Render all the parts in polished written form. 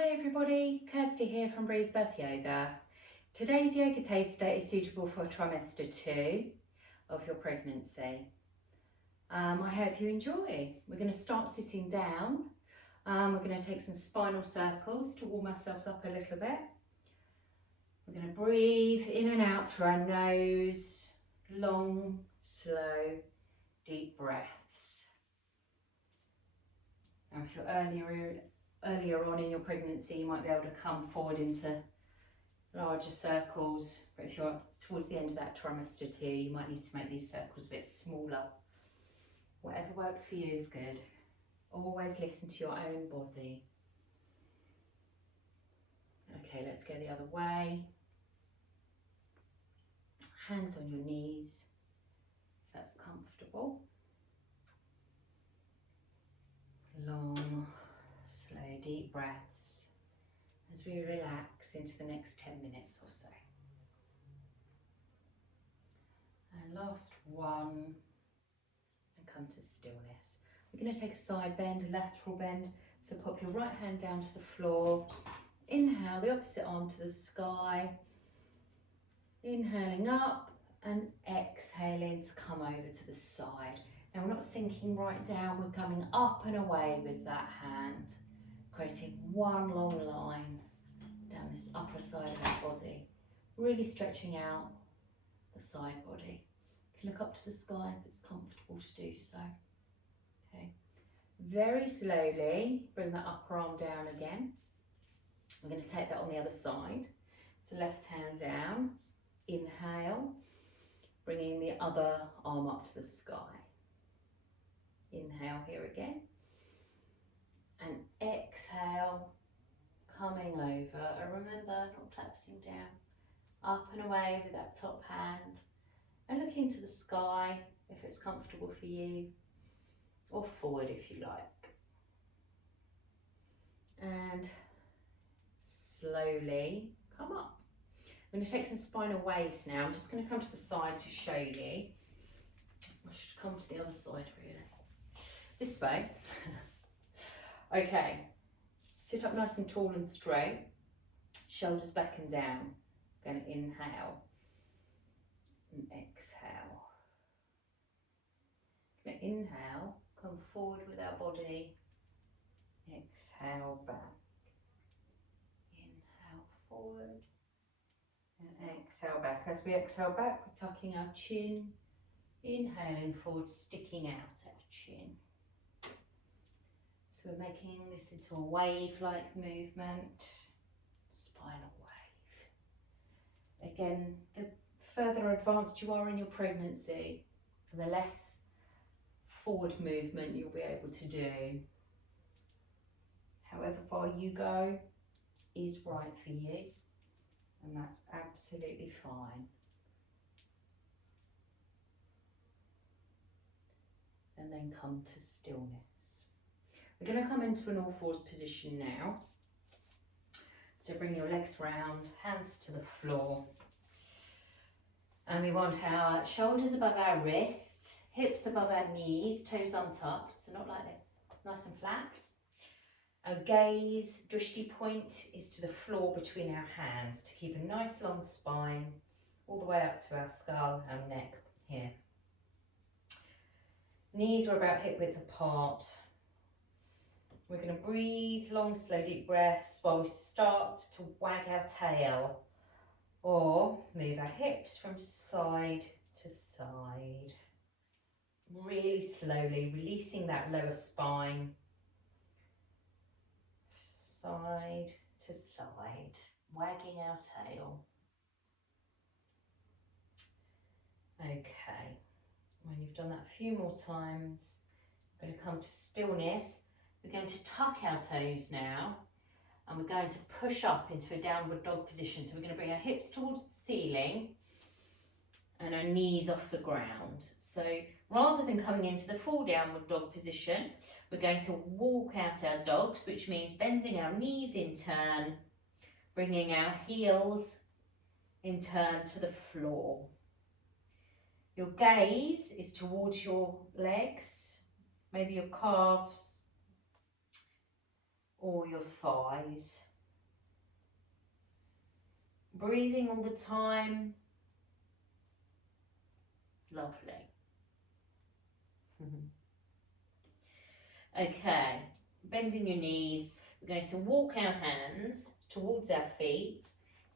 Hi everybody, Kirsty here from Breathe Birth Yoga. Today's yoga taster is suitable for trimester 2 of your pregnancy. I hope you enjoy. We're going to start sitting down. We're going to take some spinal circles to warm ourselves up a little bit. We're going to breathe in and out through our nose, long, slow, deep breaths. And if you're earlier on in your pregnancy, you might be able to come forward into larger circles, but if you're towards the end of that trimester 2, you might need to make these circles a bit smaller. Whatever works for you is good. Always listen to your own body. Okay, let's go the other way. Hands on your knees, if that's comfortable. Long, slow, deep breaths as we relax into the next 10 minutes or so. And last one, and come to stillness. We're going to take a side bend, a lateral bend, so pop your right hand down to the floor. Inhale the opposite arm to the sky. Inhaling up and exhaling to come over to the side. Now we're not sinking right down, we're coming up and away with that hand, creating one long line down this upper side of our body, really stretching out the side body. You can look up to the sky if it's comfortable to do so. Okay. Very slowly bring that upper arm down again. We're going to take that on the other side. So left hand down, inhale, bringing the other arm up to the sky. Inhale here again, and exhale, coming over, and remember not collapsing down, up and away with that top hand, and look into the sky if it's comfortable for you, or forward if you like. And slowly come up. I'm going to take some spinal waves now. I'm just going to come to the side to show you. I should come to the other side really. This way. Okay, sit up nice and tall and straight, shoulders back and down. Going to inhale and exhale. Going to inhale, come forward with our body, exhale back. Inhale forward and exhale back. As we exhale back, we're tucking our chin, inhaling forward, sticking out our chin. So we're making this into a wave-like movement, spinal wave. Again, the further advanced you are in your pregnancy, the less forward movement you'll be able to do. However far you go is right for you, and that's absolutely fine. And then come to stillness. We're going to come into an all fours position now. So bring your legs round, hands to the floor. And we want our shoulders above our wrists, hips above our knees, toes untucked, so not like this, nice and flat. Our gaze, drishti point, is to the floor between our hands to keep a nice long spine all the way up to our skull and neck here. Knees are about hip width apart. We're going to breathe long, slow, deep breaths while we start to wag our tail or move our hips from side to side. Really slowly, releasing that lower spine. Side to side, wagging our tail. Okay, when you've done that a few more times, we're going to come to stillness. We're going to tuck our toes now, and we're going to push up into a downward dog position. So we're going to bring our hips towards the ceiling and our knees off the ground. So rather than coming into the full downward dog position, we're going to walk out our dogs, which means bending our knees in turn, bringing our heels in turn to the floor. Your gaze is towards your legs, maybe your calves, or your thighs. Breathing all the time. Lovely. Okay, bending your knees. We're going to walk our hands towards our feet,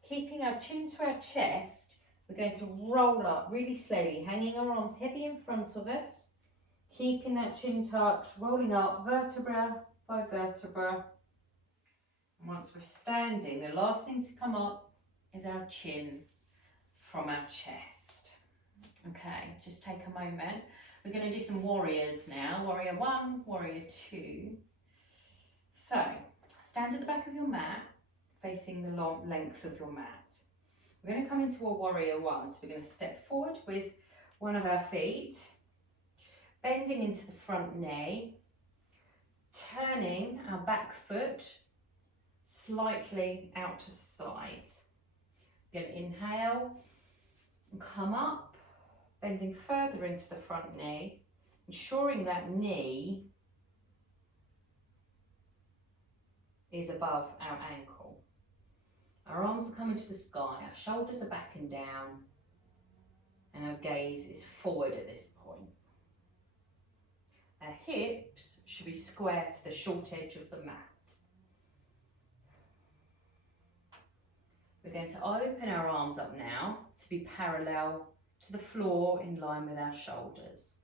keeping our chin to our chest. We're going to roll up really slowly, hanging our arms heavy in front of us, keeping that chin tucked, rolling up vertebra by vertebra. And once we're standing, the last thing to come up is our chin from our chest. Okay, just take a moment. We're going to do some warriors now. Warrior 1, warrior 2. So, stand at the back of your mat, facing the long length of your mat. We're going to come into a warrior 1. So we're going to step forward with one of our feet, bending into the front knee, turning our back foot slightly out to the sides. Again, inhale and come up, bending further into the front knee, ensuring that knee is above our ankle. Our arms are coming to the sky, our shoulders are back and down, and our gaze is forward at this point. Our hips should be square to the short edge of the mat. We're going to open our arms up now to be parallel to the floor in line with our shoulders.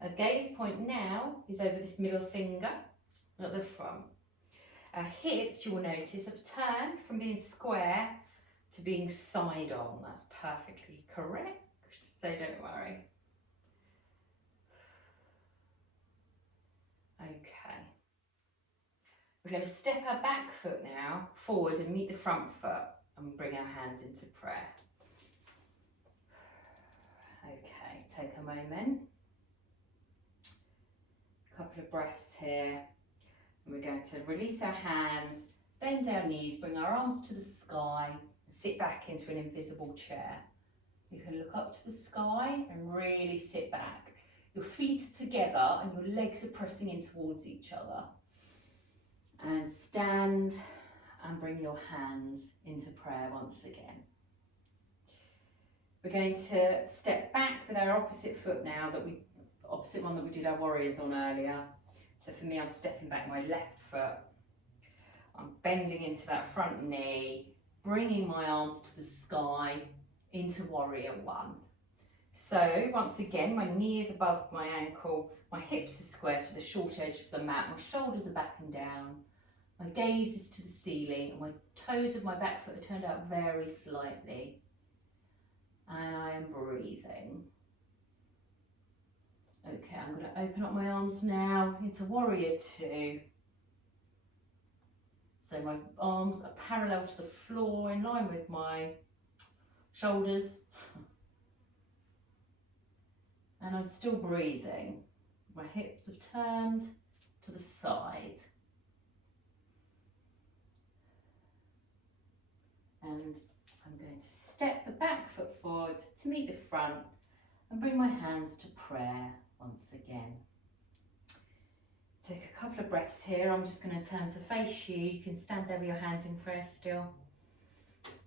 Our gaze point now is over this middle finger at the front. Our hips, you will notice, have turned from being square to being side on. That's perfectly correct, so don't worry. Okay. We're going to step our back foot now forward and meet the front foot and bring our hands into prayer. Okay, take a moment. A couple of breaths here. And we're going to release our hands, bend our knees, bring our arms to the sky, and sit back into an invisible chair. You can look up to the sky and really sit back. Your feet are together and your legs are pressing in towards each other. And stand and bring your hands into prayer once again. We're going to step back with our opposite foot now, opposite one that we did our warriors on earlier. So for me, I'm stepping back my left foot. I'm bending into that front knee, bringing my arms to the sky into warrior 1. So once again, my knee is above my ankle, my hips are square to the short edge of the mat, my shoulders are back and down, my gaze is to the ceiling, and my toes of my back foot are turned out very slightly. And I am breathing. Okay, I'm going to open up my arms now into warrior 2. So my arms are parallel to the floor in line with my shoulders. And I'm still breathing. My hips have turned to the side. And I'm going to step the back foot forward to meet the front and bring my hands to prayer once again. Take a couple of breaths here. I'm just going to turn to face you. You can stand there with your hands in prayer still.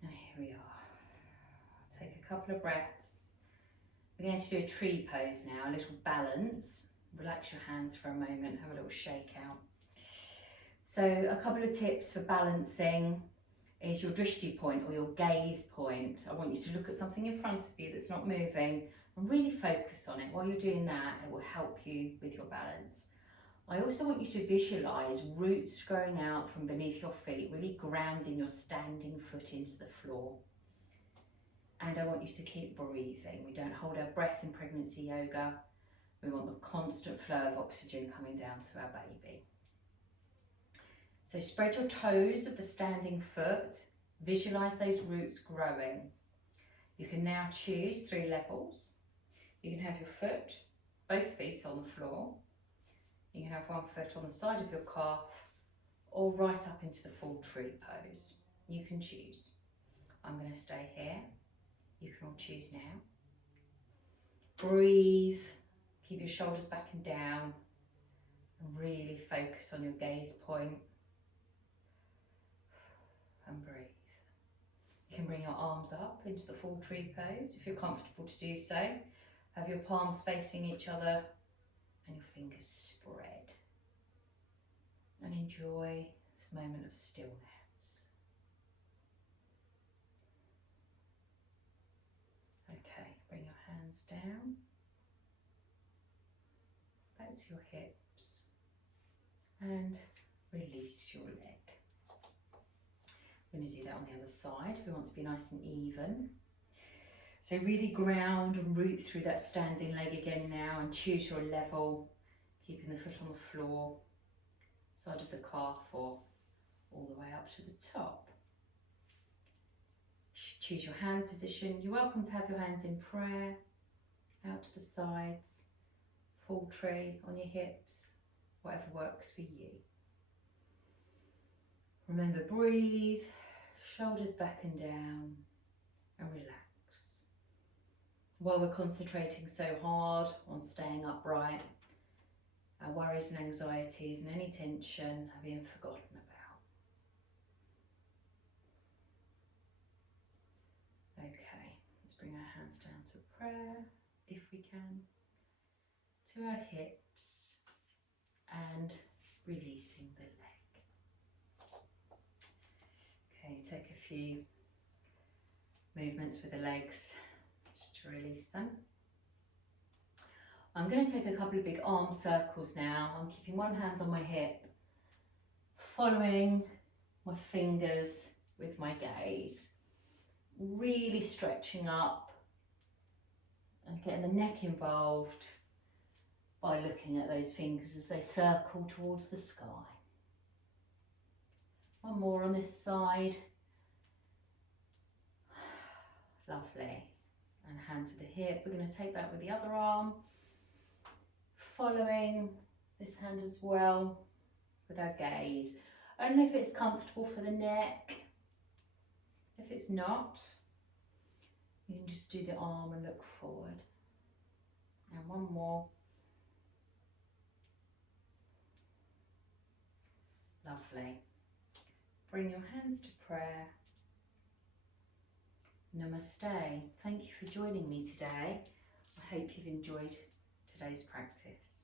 And here we are. Take a couple of breaths. We're going to do a tree pose now, a little balance. Relax your hands for a moment, have a little shake out. So a couple of tips for balancing is your drishti point or your gaze point. I want you to look at something in front of you that's not moving and really focus on it. While you're doing that, it will help you with your balance. I also want you to visualise roots growing out from beneath your feet, really grounding your standing foot into the floor. And I want you to keep breathing. We don't hold our breath in pregnancy yoga. We want the constant flow of oxygen coming down to our baby. So spread your toes of the standing foot. Visualise those roots growing. You can now choose 3 levels. You can have your foot, both feet on the floor. You can have one foot on the side of your calf or right up into the full tree pose. You can choose. I'm going to stay here. You can all choose now. Breathe. Keep your shoulders back and down. And really focus on your gaze point. And breathe. You can bring your arms up into the full tree pose if you're comfortable to do so. Have your palms facing each other and your fingers spread. And enjoy this moment of stillness. Okay, bring your hands down, back to your hips, and release your leg. We're going to do that on the other side. We want to be nice and even. So really ground and root through that standing leg again now, and choose your level, keeping the foot on the floor, side of the calf, or all the way up to the top. Choose your hand position. You're welcome to have your hands in prayer, out to the sides, full tree on your hips, whatever works for you. Remember, breathe, shoulders back and down, and relax. While we're concentrating so hard on staying upright, our worries and anxieties and any tension are being forgotten about. Okay, let's bring our hands down to prayer, if we can, to our hips, and releasing the leg. Okay, take a few movements with the legs just to release them. I'm going to take a couple of big arm circles now. I'm keeping one hand on my hip, following my fingers with my gaze, really stretching up and getting the neck involved by looking at those fingers as they circle towards the sky. One more on this side. Lovely. And hand to the hip. We're going to take that with the other arm, following this hand as well with our gaze. Only if it's comfortable for the neck. If it's not, you can just do the arm and look forward. And one more. Lovely. Bring your hands to prayer. Namaste. Thank you for joining me today. I hope you've enjoyed today's practice.